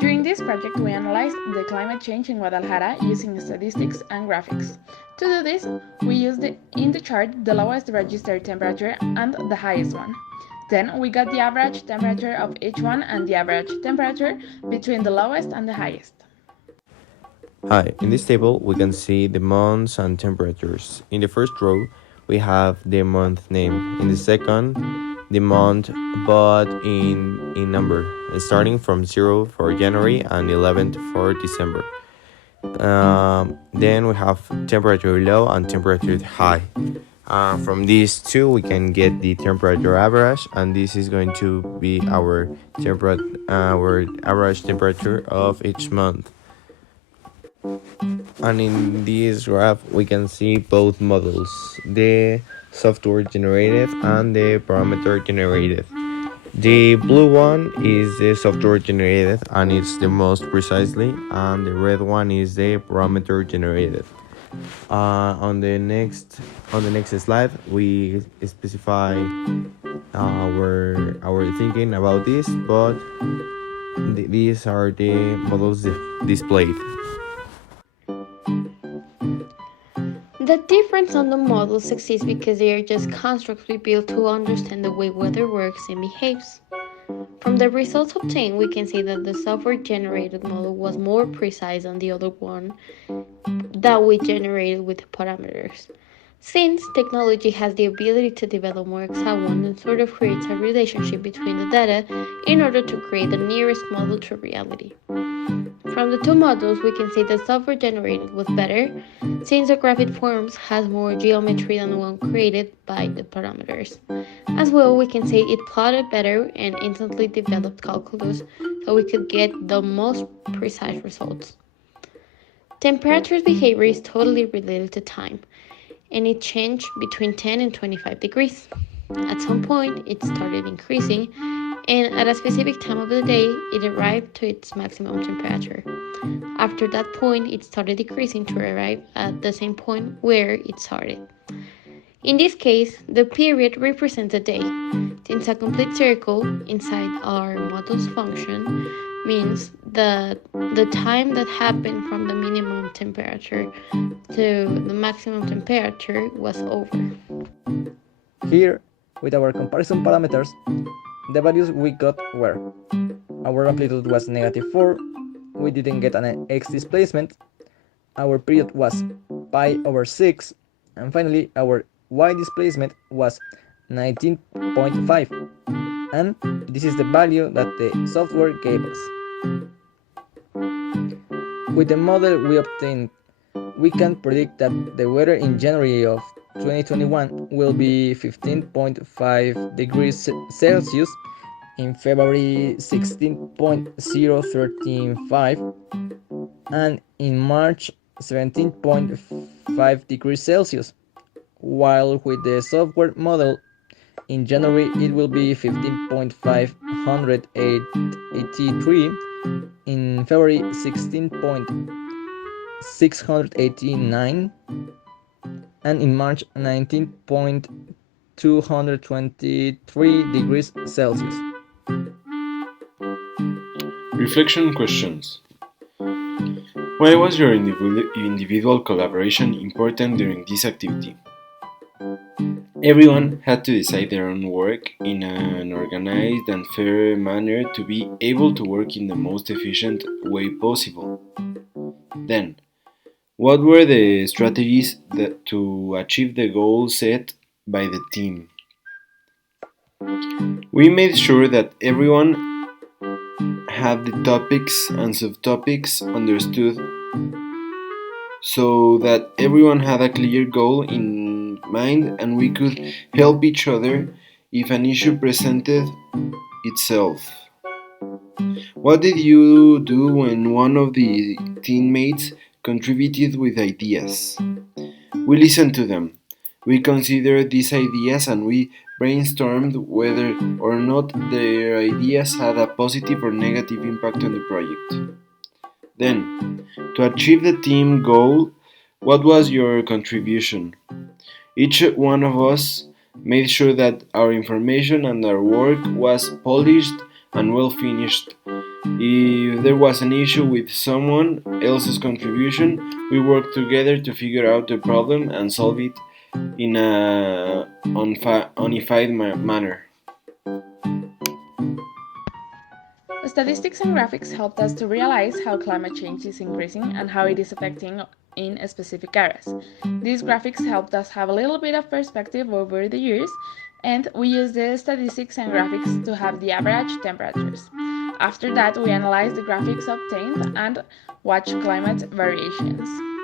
During this project, we analyzed the climate change in Guadalajara using statistics and graphics. To do this, we used in the chart the lowest registered temperature and the highest one. Then we got the average temperature of each one and the average temperature between the lowest and the highest. Hi, in this table we can see the months and temperatures. In the first row, we have the month name. In the second, the month, but in number, starting from 0 for January and 11th for December. Then we have temperature low and temperature high. From these two, we can get the temperature average, and this is going to be our average temperature of each month. And in this graph, we can see both models, the software generated and the parameter generated. The blue one is the software generated and it's the most precisely, and the red one is the parameter generated. On the next slide, we specify our thinking about this, but these are the models displayed. The difference on the models exists because they are just constructs we built to understand the way weather works and behaves. From the results obtained, we can see that the software-generated model was more precise than the other one that we generated with parameters. Since technology has the ability to develop more exact ones and sort of creates a relationship between the data in order to create the nearest model to reality. From the two models, we can see the software generated was better, since the graphic forms has more geometry than the one created by the parameters. As well, we can say it plotted better and instantly developed calculus, so we could get the most precise results. Temperature's behavior is totally related to time, and it changed between 10 and 25 degrees. At some point, it started increasing, and at a specific time of the day, it arrived to its maximum temperature. After that point, it started decreasing to arrive at the same point where it started. In this case, the period represents a day, since a complete circle inside our model's function means that the time that happened from the minimum temperature to the maximum temperature was over. Here, with our comparison parameters, the values we got were: our amplitude was -4, we didn't get an x displacement, our period was pi over 6, and finally our y displacement was 19.5, and this is the value that the software gave us. With the model we obtained, we can predict that the weather in January of 2021 will be 15.5 degrees Celsius, in February 16.035, and in March 17.5 degrees Celsius, while with the software model in January it will be 15.583, in February 16.689, and in March 19.223 degrees Celsius. Reflection questions. Why was your individual collaboration important during this activity? Everyone had to decide their own work in an organized and fair manner to be able to work in the most efficient way possible. Then, what were the strategies to achieve the goal set by the team? We made sure that everyone had the topics and subtopics understood so that everyone had a clear goal in mind and we could help each other if an issue presented itself. What did you do when one of the teammates contributed with ideas? We listened to them. We considered these ideas and we brainstormed whether or not their ideas had a positive or negative impact on the project. Then, to achieve the team goal, what was your contribution? Each one of us made sure that our information and our work was polished and well finished. If there was an issue with someone else's contribution, we worked together to figure out the problem and solve it in a unified manner. Statistics and graphics helped us to realize how climate change is increasing and how it is affecting in specific areas. These graphics helped us have a little bit of perspective over the years, and we used the statistics and graphics to have the average temperatures. After that, we analyzed the graphics obtained and watched climate variations.